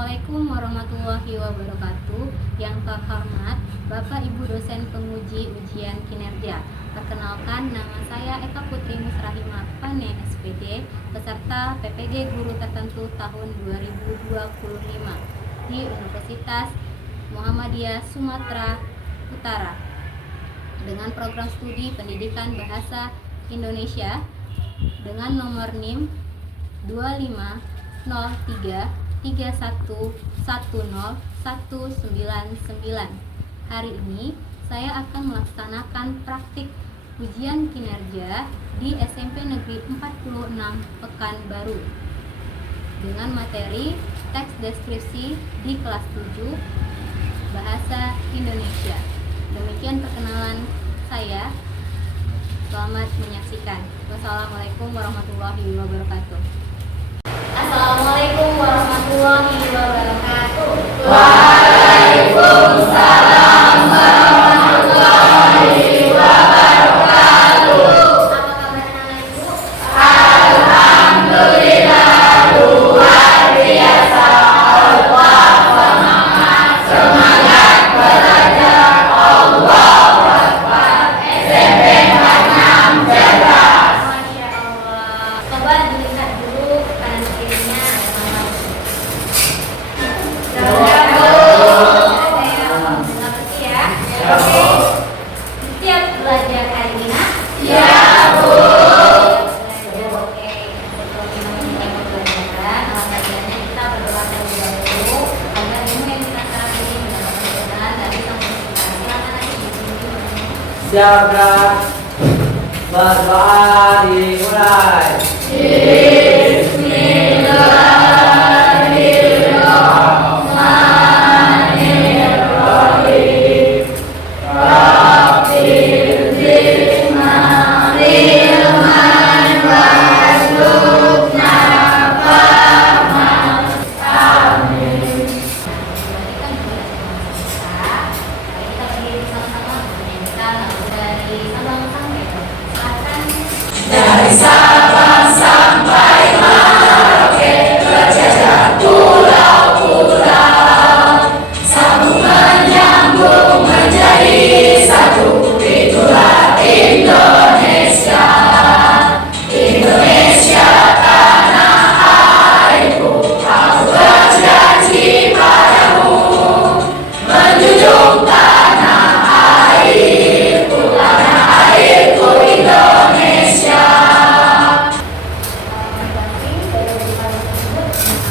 Assalamualaikum warahmatullahi wabarakatuh. Yang terhormat Bapak Ibu dosen penguji ujian kinerja. Perkenalkan, nama saya Eka Putri Musrahimah Pane SPD, peserta PPG Guru Tertentu tahun 2025 di Universitas Muhammadiyah Sumatera Utara dengan program studi Pendidikan Bahasa Indonesia dengan nomor NIM 2503311019. Hari ini saya akan melaksanakan praktik ujian kinerja di SMP Negeri 46 Pekanbaru dengan materi teks deskripsi di kelas 7 Bahasa Indonesia. Demikian perkenalan saya. Selamat menyaksikan. Wassalamualaikum warahmatullahi wabarakatuh. Assalamualaikum warahmatullahi wabarakatuh. Waalaikumsalam warahmatullahi wabarakatuh. Apa kabar anak ibu? Alhamdulillah, luar biasa. Allah semangat belajar. Allahu Akbar. SMP 46 cerdas. Masya Allah. Coba dilihat dulu kanan kirinya ada nama. Oke. Siap belajar hari ini, nak? Ya, Bu. Oke. Sebelum kita mulai pembelajaran, belajarnya kita berdoa terlebih dahulu agar ilmu yang kita sekarang ini mendapatkan kebenaran dari Sang Pencipta. Silakan aja di sini. Siapa? Berdoa dimulai. Dari Sabang sampai Merauke, berjajah pulau-pulau, sambung menyambung menjadi satu. Itulah Indonesia, Indonesia tanah airku. Aku berjanji padamu, menjunjung tanah airku Indonesia.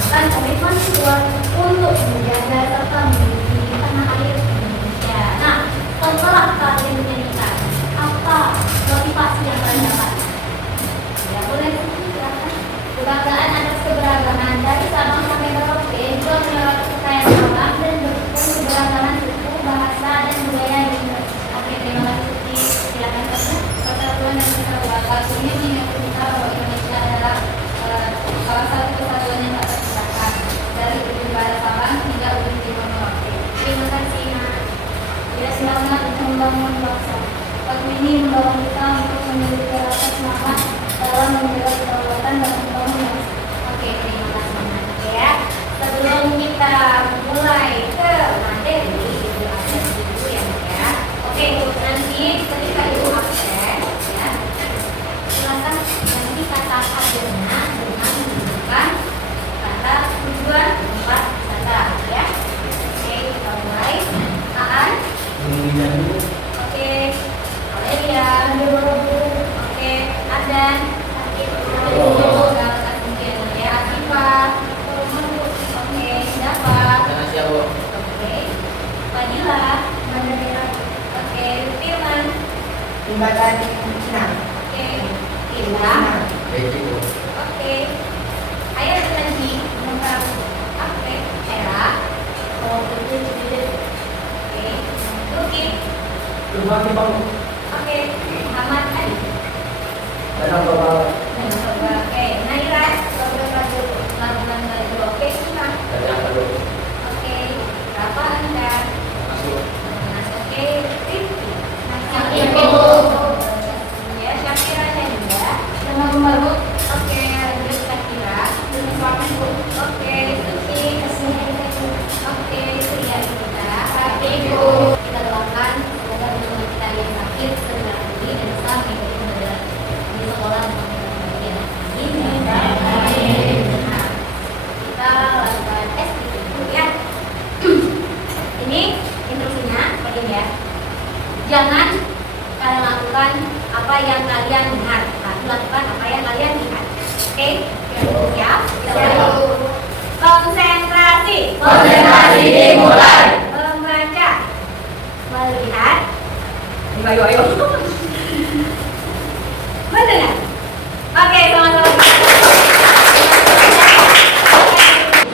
Akan komitmen kuat untuk menjaga serta melindungi tanah air Indonesia. Nah, setelah kalian menyanyikan, apa motivasi yang kalian dapat? Ya, boleh silakan. Kebanggaan atas keberagaman dari Sabang sampai Merauke juga melewati kekayaan alam dan keberagaman suku, bahasa, dan budaya di Indonesia. Oke, terima kasih Suci. Silakan Pak. Persatuan dan Kesatuan ini menyebutkan bahwa Indonesia adalah salah satu kesatuan yang tak terpisahkan dari ujung barat Sabang hingga ujung timur Merauke. Terima kasih, Nak. Kita semangat untuk membangun bangsa. Waktu ini membawa kita untuk memiliki rasa semangat dalam menjaga kedaulatan dan membangun bangsa. Oke, terima kasih, Nak. Ya, sebelum kita mulai ke materi, Ibu absen dulu ya, Nak, ya. Oke, Bu, nanti ketika Ibu absen, ya, silakan ganti kata hadirnya dengan menunjukkan kata tujuan tempat wisata, ya. Oke, kita mulai. Aan. Oke. Aurelia. Oke. Adan. Ya. Asifah. Oke. Dafa. Oke. Fadila. Oke. Firman. Oke. Ila. Oke. Ayah Janji. Oke. Era. Oke. Luki. Oke. Muhammad Ali. Oke. Naira. Labuan Bajo. Oke. Sima. Oke. Rafa Anda. Oke. Rifki. Ya, Syakiranya juga. Oke. Lanjut Syakira. Oke. Suci. Jangan kalian lakukan apa yang kalian lihat, tapi lakukan apa yang kalian lihat. Oke? Siap? Konsentrasi. Konsentrasi dimulai. Membaca. Melihat. Ayo. Mendengar. Oke, sama-sama.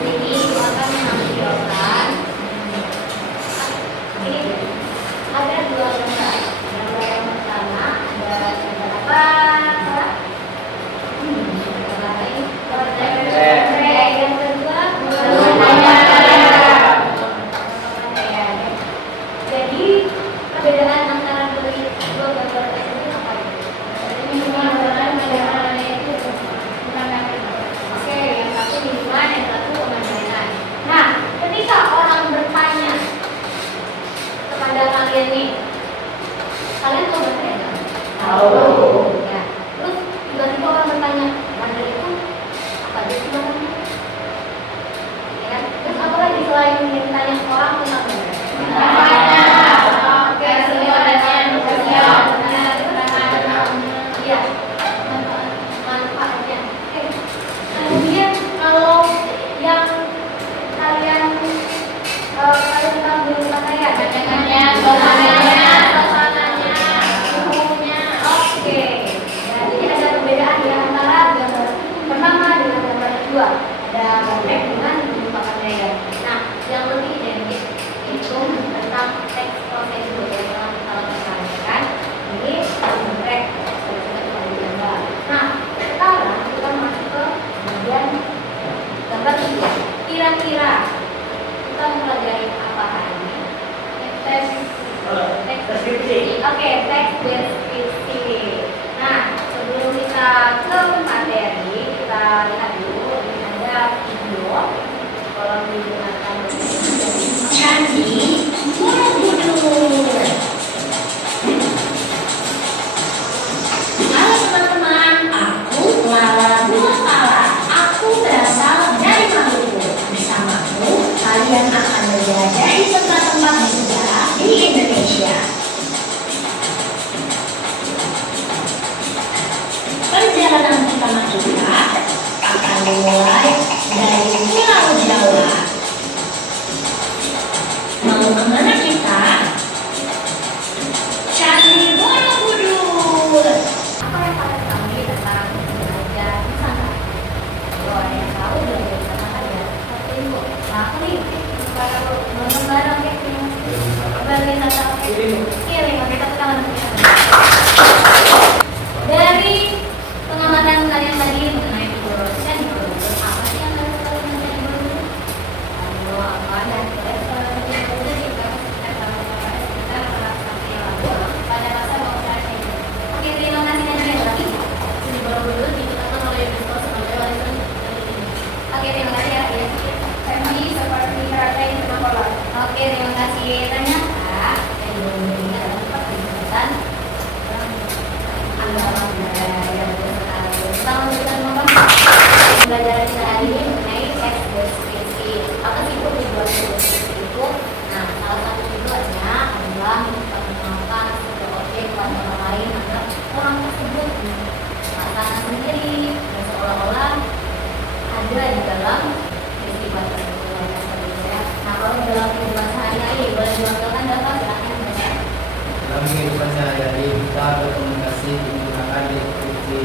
Di sini kita akan menampilkan ini ada dua gambar. Gambar yang pertama ada gambar apa? Yang kedua jadi perbedaan antara dua gambar tersebut apa itu? Oke, yang satu lingkungan, yang satu pemandangan. Nah, ketika orang bertanya kepada kalian nih, kalian tahu bahasa ya? Tahu. Ya. Terus tiba-tiba orang bertanya, warna itu apa aja sih warnanya? Ya kan? Terus apa lagi selain ditanya orang tentang warnanya? Oke, semua dengan iya, manfaatnya. Oke. Kemudian kalau yang kalian tahu dulu saya, suasananya, suhunya. Oke. Ya, jadi ada perbedaan di antara gambar pertama dengan gambar kedua. Ada kompleks dengan merupakan layer. Nah, yang lebih identik itu tentang teks prosedur yang telah kita lakukan, kan? Ini kompleks. Nah, sekarang kita masuk ke bagian gambar kedua. Kira-kira kita mempelajari apa hari ini? Teks deskripsi. Oke, teks deskripsi. Nah, sebelum kita ke materi, kita lihat dulu ini ada video. Kalau digunakan Candi Borobudur. Halo teman-teman, aku Lala Buatala. Aku berasal dari Maluku. Bersamaku, kalian akan menjelajahi tempat-tempat bersejarah di Indonesia. Perjalanan pertama kita akan dimulai dari Pulau Jawa. Mau kemana kita? Candi Borobudur. apa yang kalian tahu tentang belajar di sana? Kalau ada yang tahu belajar di sana ada satu info. Nah, aku nih kalau bareng-bareng ya bagian kata kirim, oke satu tangan. Dari pengamatan kalian tadi mengenai Candi Borobudur, apa sih yang kalian tahu tentang Candi Borobudur? Ayo, apa dan pada masa pengusahaan ini. Oke, terima kasih dan lagi. Candi Borobudur ditetapkan oleh UNESCO sebagai warisan dunia. Oke, terima kasih ya. Kami seperti kerajaan sepak bola. Oke, terima kasih. Ternyata Candi Borobudur ini adalah tempat peristirahatan agama budaya bersekali. Selamat kita membahas pembelajaran kita hari ini mengenai teks deskripsi. Apa sih itu tujuan deskripsi itu? Nah, salah satu tujuannya adalah memperkenalkan sebuah objek kepada orang lain agar orang tersebut merasakan sendiri dan seolah-olah ada di dalam peristiwa tersebut. Ya. Nah, kalau dalam kehidupan sehari-hari boleh diwakilkan dapat silahkan baca. Dalam kehidupan sehari-hari kita berkomunikasi menggunakan deskripsi.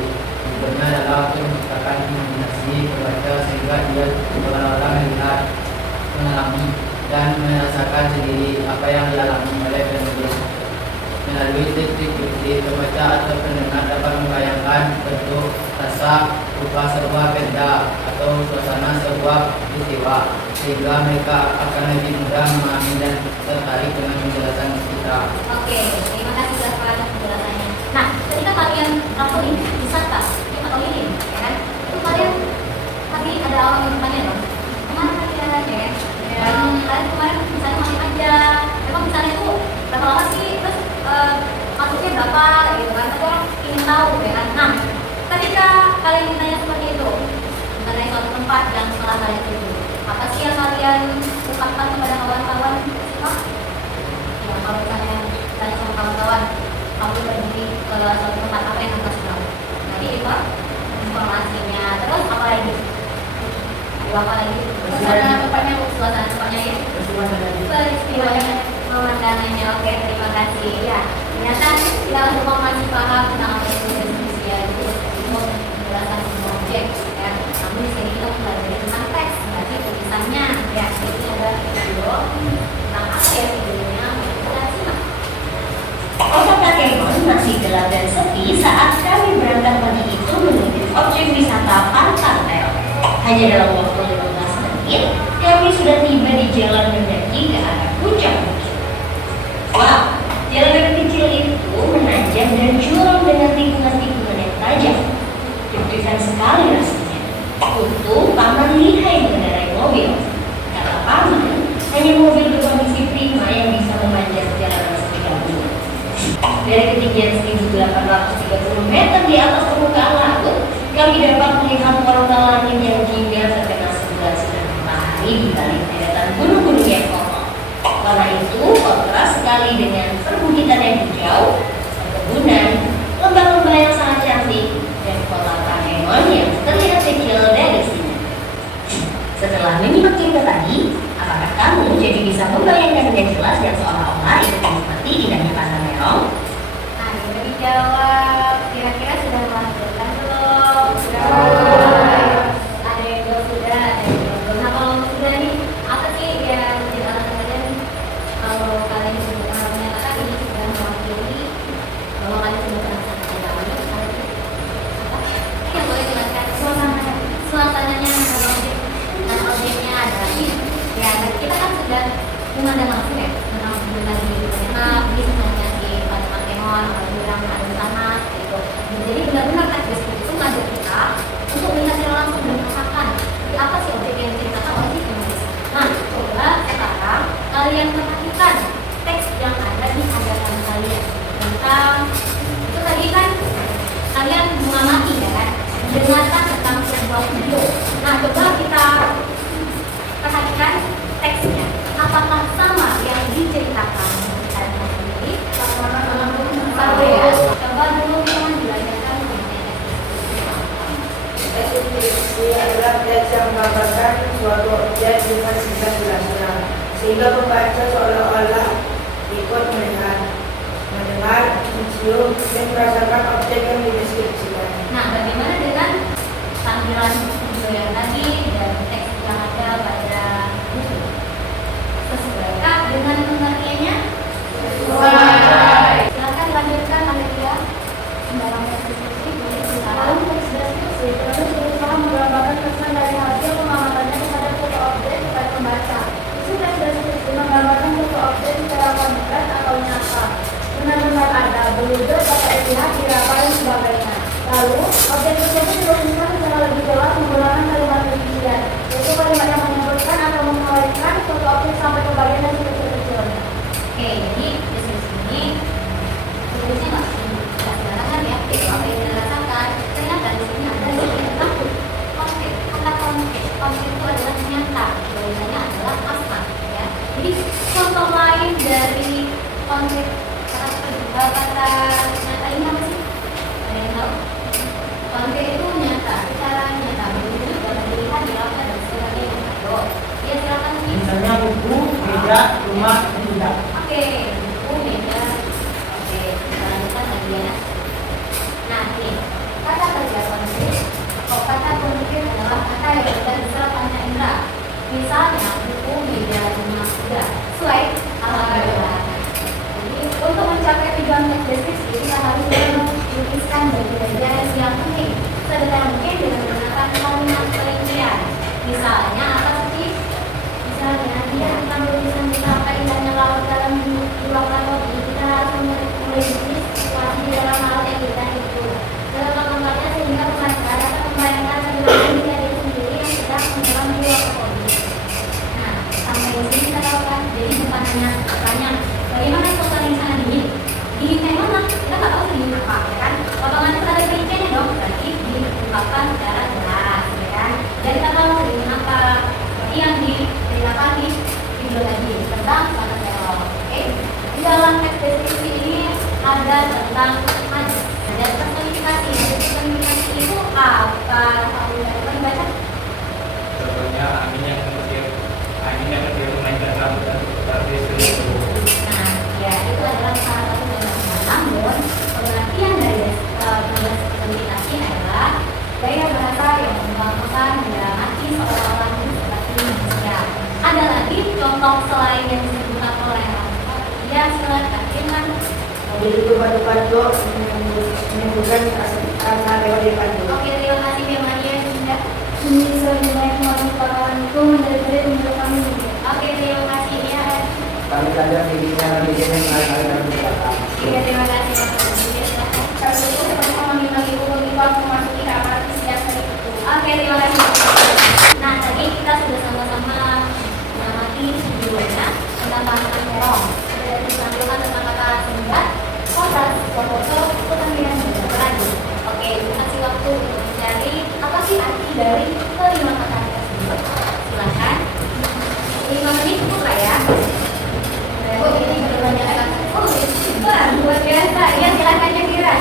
Tujuannya adalah untuk menciptakan imajinasi pembaca sehingga dia seolah-olah melihat, mengalami, dan merasakan sendiri apa yang dialami oleh penulis. Melalui deskripsi, pembaca atau pendengar dapat membayangkan bentuk, rasa, rupa sebuah benda atau suasana sebuah peristiwa, sehingga mereka akan lebih mudah memahami dan tertarik dengan penjelasan kita. Oke, terima kasih atas penjelasannya. Nah, ketika kalian traveling, wisata, atau ini, ya kan? Itu kalian tadi ada orang yang bertanya dong, kemana kalian ya? Kalian kemarin misalnya masih aja, emang misalnya itu berapa lama sih? Terus masuknya berapa? Gitu kan? Tapi orang ingin tahu, ya kan? Nah, ketika kalian ditanya seperti itu mengenai suatu tempat yang setelah kalian tuju, apa sih yang kalian ungkapkan kepada kawan-kawan? Ya, kalau misalnya tanya sama kawan-kawan, kamu pergi ke suatu tempat apa yang kamu kasih tahu. Jadi itu informasinya. Terus apa lagi? Apa lagi? Suasana tempatnya ya. Peristiwanya, pemandangannya. Oke, terima kasih. Ya, ternyata kita untuk masih paham tentang apa itu deskripsi ya. Itu untuk menjelaskan semua objek. Ya, namun di sini kita belajar tentang teks. Berarti tulisannya. Ya, ini ada video tentang apa ya videonya? Kita simak. Kota Takemon masih gelap dan sepi saat kami berangkat pagi itu menuju objek wisata Pantai Terong. Hanya dalam waktu 15 menit, kami sudah tiba di jalan mendaki ke arah puncak bukit. Wow, jalan kecil itu menanjak dan curam dengan tikungan-tikungan yang tajam. Deg-degan sekali rasanya. Untung Paman lihai mengendarai mobil. Kata Paman, hanya mobil berkondisi prima yang bisa memanjat jalanan segala. Dari ketinggian 1830 meter di atas permukaan laut, kami dapat melihat warna langit yang jingga terkena sebelah sinar matahari di balik deretan gunung-gunung yang kokoh. Warna itu kontras sekali dengan perbukitan yang hijau, perkebunan, lembah-lembah yang sangat cantik, dan kota Takemon yang terlihat kecil dari sini. Setelah menyimak cerita tadi, apakah kamu jadi bisa membayangkan dengan jelas dan seolah-olah itu seperti indahnya Pantai Terong? Nah, sudah dijawab. Kira-kira sudah melakukan belum? Sudah. Ada yang belum sudah, ada yang belum. Nah, kalau sudah nih, apa sih yang menjelaskan kalian kalau kalian sudah menyatakan ini sudah mewakili bahwa kalian sudah pernah sampai dalam yang boleh jelaskan suasananya dan objeknya ada ini. Ya, dan kita kan sudah memandang langsung ya tentang tadi enak, misalnya di Pantai atau bilang ada di sana gitu. Jadi benar-benar kan deskripsi itu ngajak kita untuk melihat secara langsung dan merasakan di apa sih objek yang diceritakan oleh si penulis. Nah, coba sekarang kalian perhatikan teks yang ada di hadapan kalian tentang itu tadi kan kalian mengamati ya kan, mendengarkan tentang sebuah video. Nah, coba kita perhatikan teksnya. Apakah sama yang diceritakan dan sendiri? Coba dulu kita menjelaskan Deskripsi adalah teks yang menggambarkan suatu objek dengan singkat jelasnya, sehingga pembaca seolah-olah ikut melihat, mendengar, mencium, dan merasakan objek yang dideskripsikan. Nah, bagaimana dengan tampilan video yang tadi dan teks yang ada pada buku? Sesuaikah dengan pengertiannya? Sesuai. Silakan lanjutkan Amelia. Dalam deskripsi boleh silakan. Deskripsi terus berusaha menggambarkan kesan dari hasil pengamatannya kepada suatu objek kepada pembaca. Isi teks deskripsi menggambarkan suatu objek secara konkret atau nyata. Benar-benar ada, berwujud, dapat dilihat, diraba, dan sebagainya. Lalu, objek tersebut dirumuskan secara lebih jelas menggunakan kalimat rincian, yaitu kalimat yang menyebutkan atau mengawetkan suatu objek sampai ke bagian yang sekecil-kecilnya. Oke, jadi deskripsi ini tulisnya nggak sederhana ya. Apa yang dirasakan? Ternyata di sini ada tentang konflik. Kata konflik itu adalah nyata. Tulisannya adalah abstrak ya. Jadi contoh lain dari konflik kata nyata ini apa sih? Ada yang tahu? Konflik itu nyata, secara nyata. Begitu dapat dilihat, dilakukan dan sebagainya. Ya silakan. Misalnya buku, meja, rumah, tidak. Oke, buku, meja. Oke, kita lanjutkan lagi ya. Nah, ini kata kerja konflik. Kata konflik adalah kata yang tidak bisa panca indera. Misalnya buku, meja, rumah, tidak. Sesuai alhamdulillah. Jadi untuk mencapai tujuan teks deskripsi kita harus menuliskan bagian yang penting sedetail mungkin dengan menggunakan kalimat perincian. Misalnya apa sih? Misalnya dia akan tulisan betapa indahnya laut dalam dua laut ini, kita harus merinci situasi di dalam laut yang indah itu. Dalam menggambarnya sehingga pembaca dapat membayangkan keberadaan diri sendiri yang sedang menyelam di luar laut. Nah, sampai di sini kita tahu kan, jadi bukan hanya tanya bagaimana suasana di sana dingin. Dingin kayak mana? Kita nggak tahu sedingin apa, ya kan? Potongan itu ada perinciannya dong, berarti diungkapkan secara jelas, ya kan? Dan kita tahu sedingin apa. Seperti yang diceritakan di video tadi tentang suasana teror. Oke, di dalam teks deskripsi ada tentang ada personifikasi. Personifikasi itu apa? Kamu dapat baca? Contohnya angin yang kecil memainkan rambut dan seperti itu. Nah, ya itu adalah salah satu contohnya. Namun pengertian dari personifikasi adalah gaya bahasa yang menggambarkan dalam arti seolah-olah seperti manusia. Ada lagi contoh selain yang disebutkan oleh ya silakan Firman. Jadi itu Pandu menyebutkan kata lewat di Pandu. Oke, terima kasih Firman ya Dinda. Ini sebanyak merupakan itu menjadi menurut kami. Oke, terima kasih ya. Kami sadar dirinya lebih yang lain dan berkata. Iya, terima kasih Pak. Kalau itu sama memang ibu mengimbau memasuki kamar siang hari itu. Oke, terima kasih. Nah, tadi kita sudah sama-sama mengamati videonya tentang pangkalan terong. Sudah disampaikan tentang kata sehingga kontras, foto, pertandingan dan beradu. Oke, ibu kasih waktu untuk mencari apa sih arti dari kelima kata tersebut. Silakan. 5 menit cukup lah ya. Oh, ini berbanyak kata. Oh, luar biasa. Ya, silakan yang kira.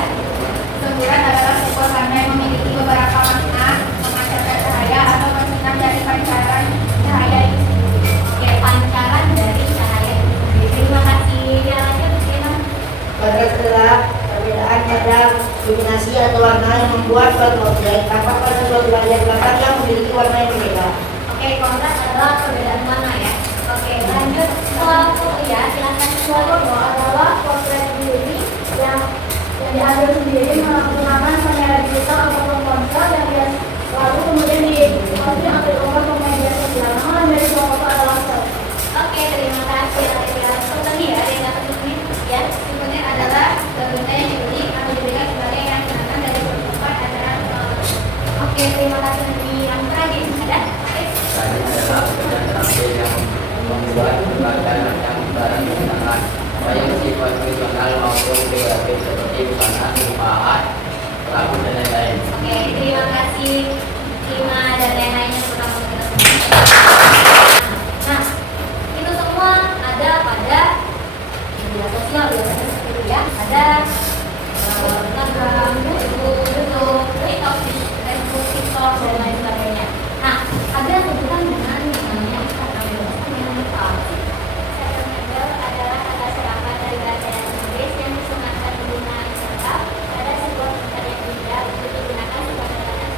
Semburan adalah sebuah warna yang memiliki beberapa makna, memancarkan cahaya atau bersinar dari pancaran cahaya itu sendiri. Oke, pancaran dari cahaya itu sendiri. Terima kasih. Ya, lanjut Firman. Kontras adalah perbedaan pada dominasi atau warna yang membuat suatu objek tampak pada suatu bagian belakang yang memiliki warna yang berbeda. Oke, kontras adalah perbedaan warna ya. Oke, lanjut foto ya. Silakan Foto adalah potret diri yang diambil sendiri menggunakan kamera digital ataupun ponsel yang biasa lalu kemudian diposting atau diunggah ke media sosial. Namun dari dua foto adalah selfie. Oke, terima kasih. Tadi ya, yang dapat ini ya. Sebenarnya adalah bentuk yang unik atau diberikan sebagai yang digunakan dari beberapa acara. Oke, terima kasih. Yang terakhir ada. Oke. Tadi adalah pekerjaan terampil yang membuat berbagai macam barang menggunakan baik sifat fungsional maupun kreatif seperti busana, rumahan, rambut dan lain-lain. Oke, terima kasih. Terima dan lain-lainnya terutama kita semua. Nah, itu semua ada pada media sosial biasanya seperti itu ya. Ada Instagram, YouTube, TikTok, Facebook, TikTok dan lain sebagainya. Nah, ada sebutan dengan namanya Instagram yang apa? Instagram adalah kata serapan dari bahasa Inggris yang disematkan penggunaan Instagram pada sebuah konten yang tidak untuk digunakan sebagai bahan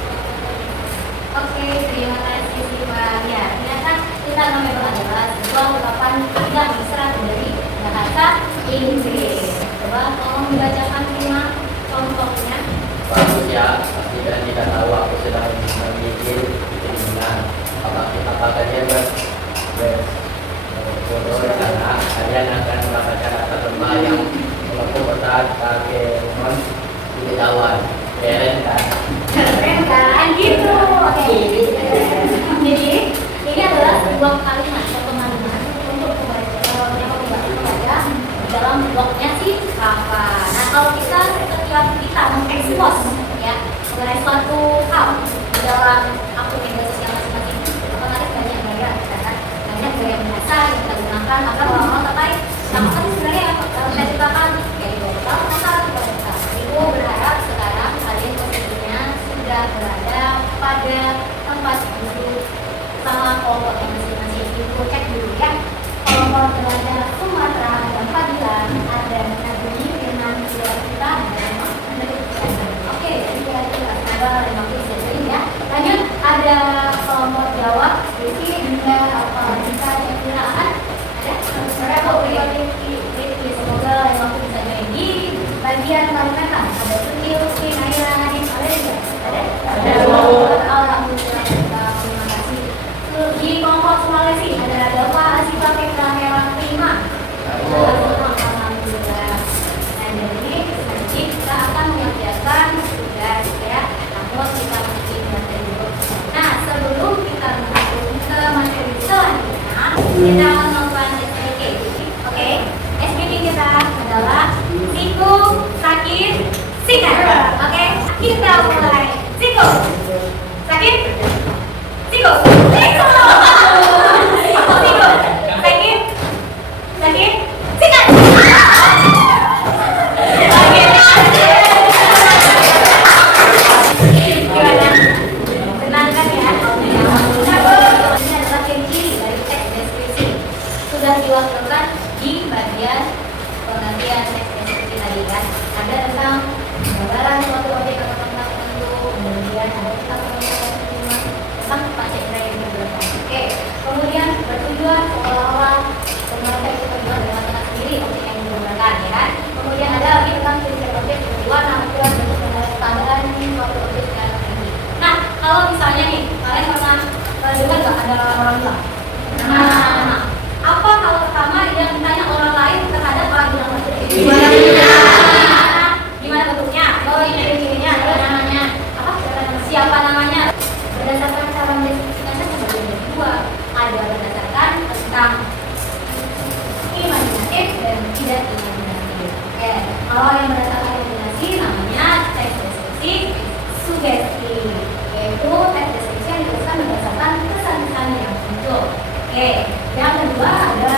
Oke, terima kasih Pak. Ya, ternyata kita memang adalah sebuah ungkapan yang diserap dari bahasa Inggris. Coba tolong dibacakan 5 contohnya. Bagus ya, pasti dan tidak tahu aku sedang memikir keinginan. Apakah kalian berbodoh karena kalian akan mendapatkan kata lembah yang melengkung otak Pokemon Bidawar. Keren kan? Keren kan? Gitu. Oke. Jadi ini adalah sebuah kalimat atau kalimat untuk membaca dalam blognya si Rafa. Nah, kalau setiap kita mengekspos ya mengenai suatu hal di dalam akun media sosial masing-masing, otomatis banyak gaya kan, banyak gaya bahasa yang kita gunakan agar orang-orang tertarik. Nah, apa sih sebenarnya yang saya ceritakan? Yaitu masalah kualitas. Ibu berharap sekarang kalian posisinya sudah berada pada tempat duduk sama kelompoknya masing-masing. Ibu cek dulu ya. Kelompok berada Sumatera, ada Fadila, ada Naguni, Firman, kita ada Oke, jadi kira-kira semoga memang bisa jadi ya. Lanjut, ada kelompok Jawa, Riki, Dinda, Alfa, kira-kira ada? Oke, Riki, semoga memang bisa jadi di bagian paling kanan. Ada Suti, Ruki, Naya, Nadine, ada? Alhamdulillah, terima kasih. Di kelompok Sulawesi ada Dava, Asifa, Petra, Merah, Prima. Alhamdulillah. Nah, jadi nanti kita akan mengerjakan tugas ya. Namun kita masih materi dulu. Nah, sebelum kita masuk ke materi selanjutnya, kita akan melakukan SPK. Oke, SPK kita adalah siku, sakit, singkat. Oke, kita mulai. Siku, sakit, siku, siku. Siku, sakit, sakit, singkat. sudah diwakilkan di bagian pengertian teks deskripsi tadi kan. Ada tentang gambaran suatu objek atau tempat tertentu, kemudian ada tentang tentang pasca indera yang berbeda. Oke, kemudian bertujuan seolah-olah pembaca itu terbuat dengan tangan sendiri objek yang digambarkan, ya kan. Kemudian ada lagi tentang ciri objek seperti warna, ukuran, bentuk, dan standar suatu objek secara tinggi. Nah, kalau misalnya nih kalian pernah dengar nggak ada orang bilang? Nah, apa hal pertama yang ditanya orang lain terhadap orang bilang tersebut? Gimana bentuknya? Oh, ini ciri-cirinya, terus namanya apa? Siapa namanya? Berdasarkan cara mendeskripsikannya sebagai dua. Ada berdasarkan tentang imajinatif dan tidak imajinatif. Oke, kalau yang berdasarkan imajinasi namanya teks deskripsi sugesti, yaitu teks deskripsi yang dituliskan berdasarkan kesan-kesan yang muncul. Oke, yang kedua ada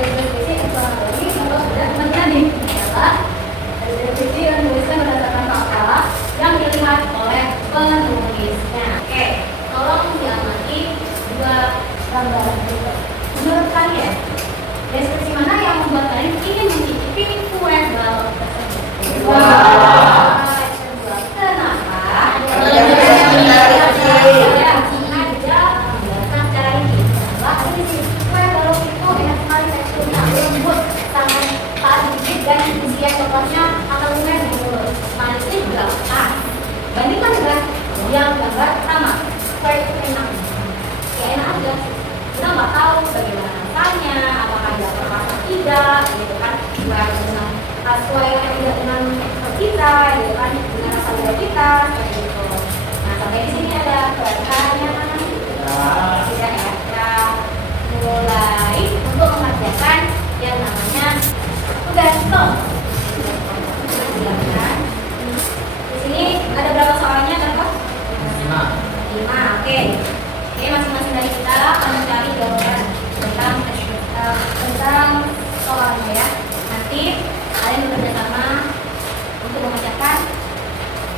teks deskripsi eksploratory atau sudah imajinatif. Adalah teks deskripsi yang dituliskan berdasarkan fakta yang dilihat oleh penulisnya. Oke, tolong diamati dua gambaran berikut. Menurut kalian, deskripsi mana yang membuat kalian ingin mencicipi kue balok tersebut? Kenapa? Dan usia coklatnya atau lumer di mulut. Manisnya juga pas. Bandingkan dengan yang gambar pertama, kue itu enak. Ya enak aja. Kita nggak tahu bagaimana rasanya, apakah dia terasa tidak, gitu kan? Sesuai tidak dengan kita, gitu kan? Dengan rasa lidah kita, seperti itu. Nah, sampai di sini ada pertanyaannya mana? Tidak ya. Kita mulai untuk mengerjakan yang namanya tugas kelompok. Di sini ada berapa soalnya, Kak? 5. Oke. Oke, masing-masing dari kita akan mencari jawaban tentang soalnya ya. Nanti kalian bekerja sama untuk memecahkan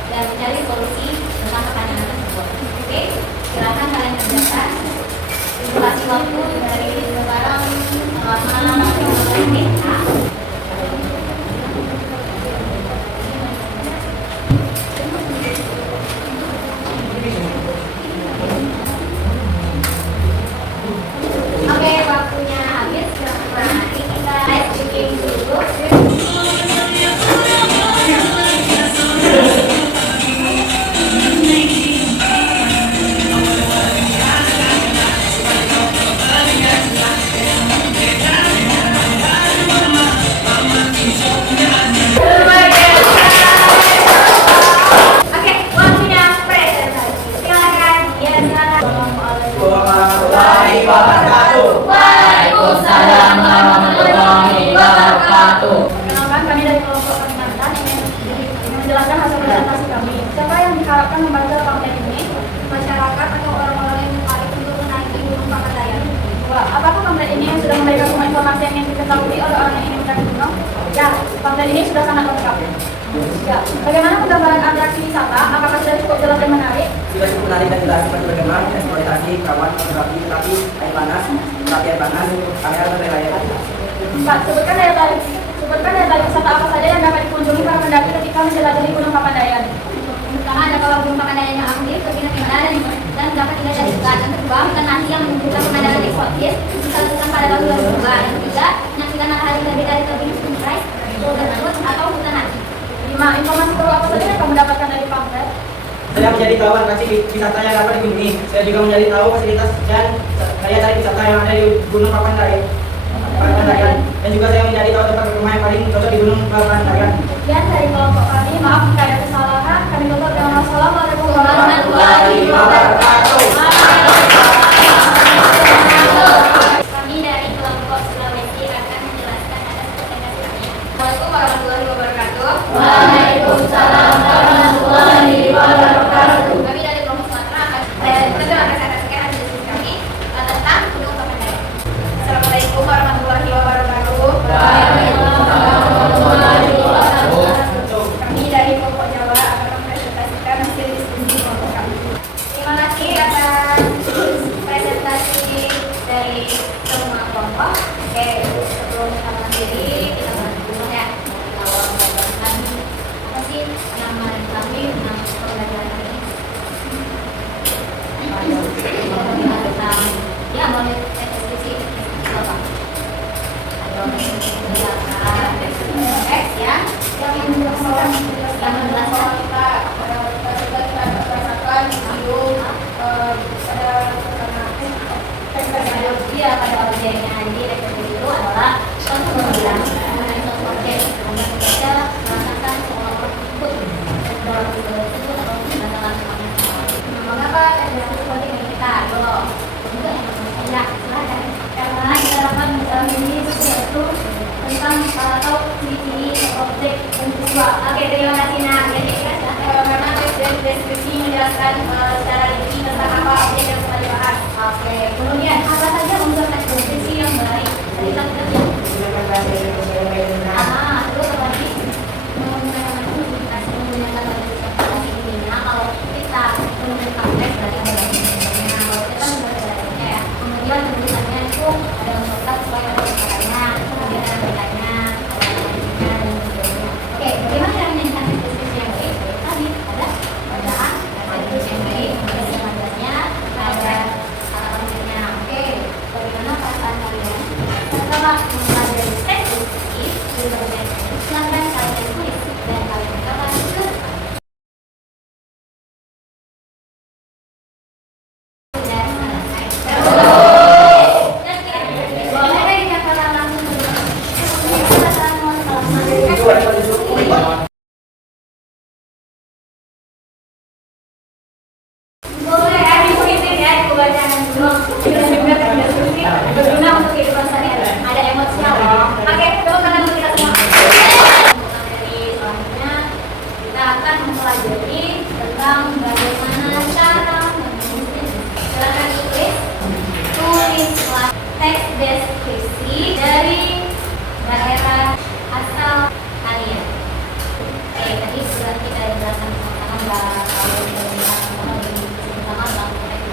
dan mencari solusi tentang pertanyaan tersebut. Oke, silakan kalian kerjakan. Durasi waktu dari sekarang selama 15 menit. Oke, waktunya habis. Nanti kita live speaking dulu. Oke, waktunya presentasi. Silakan. Ya, silakan. Warahmatullahi wabarakatuh. Waalaikumsalam warahmatullahi wabarakatuh. Perkenalkan, kami dari kelompok Kalimantan ingin menjelaskan hasil presentasi kami. Siapa yang diharapkan membaca konten ini? Masyarakat atau orang-orang yang tertarik untuk menaiki gunung Papandayan? 2. Apakah konten ini yang sudah memberikan semua informasi yang ingin diketahui oleh orang yang ingin mendaki gunung? Ya, konten ini sudah sangat lengkap. Ya, bagaimana penggambaran atraksi wisata? Apakah sudah cukup jelas dan menarik? Sudah cukup menarik dan jelas seperti bagaimana eksploitasi, kawan, fotografi, tetapi air panas, kamera dan lain-lain. 4. Sebutkan daya tarik wisata apa saja yang dapat dikunjungi para pendaki ketika menjelajahi Gunung Papandayan. Pertama ada kalau Gunung Papandayan yang aktif, kebina gimana dan dapat tidak dilakukan. Yang kedua, bukan nasi yang menunjukkan pemandangan eksotis, dilakukan pada tahun 2002. Yang ketiga, menyaksikan matahari terbit dari tebing sunrise, Golden atau hutan hati. 5. Informasi baru apa saja yang kamu dapatkan dari pamflet? Saya menjadi tahu atraksi wisata yang dapat dikunjungi. Saya juga menjadi tahu fasilitas dan daya tarik wisata yang ada di Gunung Papandayan. Dan juga saya menjadi tahu tempat bermain yang paling cocok di Gunung Papandayan. Sekian dari kelompok kami. Maaf jika ada kesalahan. Kami tutup dengan wassalamualaikum warahmatullahi wabarakatuh. Kami dari kelompok Sulawesi akan menjelaskan atas presentasi kami. Assalamualaikum warahmatullahi wabarakatuh. Waalaikumsalam warahmatullahi wabarakatuh. Kami dari kelompok Sumatera akan presentasikan hasil diskusi kami tentang Gunung Papandayan. Assalamualaikum warahmatullahi wabarakatuh. Kami dari kelompok Jawa akan mempresentasikan hasil diskusi kelompok kami. Terima kasih contoh. Oke, sebelum kita mandiri, kita bantu dulu ya. Kalau menggambarkan apa sih yang menarik kami tentang pembelajaran ini? Ya, mau lihat deskripsi apa? Ayo, teks ya, yang menjelaskan kita berdasarkan video Iya, pada objeknya. Jadi referensi itu adalah suatu pembilang mengenai suatu objek. Anda membaca merasakan seolah-olah ikut dalam video tersebut atau merasakan semuanya. Mengapa referensi seperti ini kita? Belum. Juga yang ya, silahkan. Karena kita dapat ini sesuatu tentang atau ciri-ciri objek bentuk. Oke, terima kasih Nak. Jadi memang deskripsi menjelaskan secara rinci tentang apa objek yang kita dibahas. Oke, kemudian apa saja unsur deskripsi yang baik dari laki-laki? Terus apa lagi? Menggunakan deskripsi ini. Nah, kalau kita menggunakan teks dari ada bahasanya, kalau kita menggunakan bahasanya ya. Kemudian tulisannya itu ada unsur teks sesuai dengan katanya, kemudian ada bedanya, ada lanjutannya dan sebagainya. Oke, bagaimana cara menyanyikan deskripsi yang baik? Tadi ada bacaan, ada deskripsi yang baik, ada selanjutnya, ada Oke, bagaimana perasaan kalian setelah mempelajari teks deskripsi di berbagai silakan kalian tulis dan kalian katakan ke boleh dikatakan langsung boleh, diskusi ya, aku bacakan dulu. Berguna untuk kehidupan sehari-hari. Ada emosional. Oke, tepuk tangan untuk kita semua. Dari selanjutnya kita akan mempelajari tentang bagaimana cara menulis. Silakan tulislah teks deskripsi dari daerah asal kalian. Oke, tadi sudah kita jelaskan sama-sama bahwa kemudian tentang apa lagi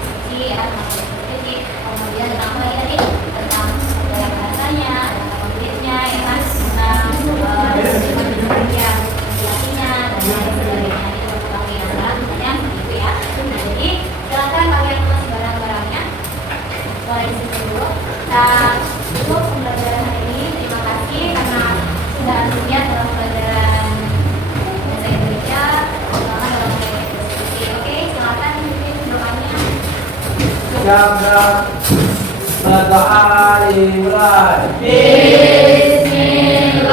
tadi tentang gaya bahasanya, ada konfliknya, ya kan, tentang ya artinya dan lain sebagainya. Itu tentang yang selanjutnya gitu ya. Nah, jadi silakan kalian tulis barang-barangnya. Boleh di sini dulu. Nah, untuk pembelajaran hari ini terima kasih karena sudah antusias dalam pelajaran bahasa Indonesia, terutama dalam gaya deskripsi. Oke, silakan pimpin doanya. Jabra berdoa dimulai. Bismillahirrahmanirrahim.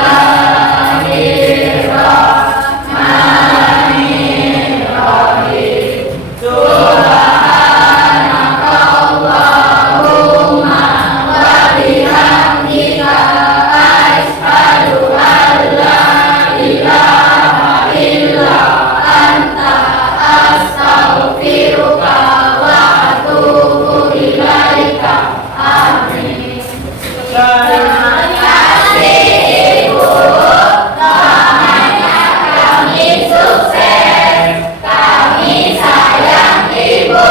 Ibu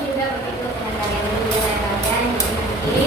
juga begitu dengan kalian dulu saya bagian. Jadi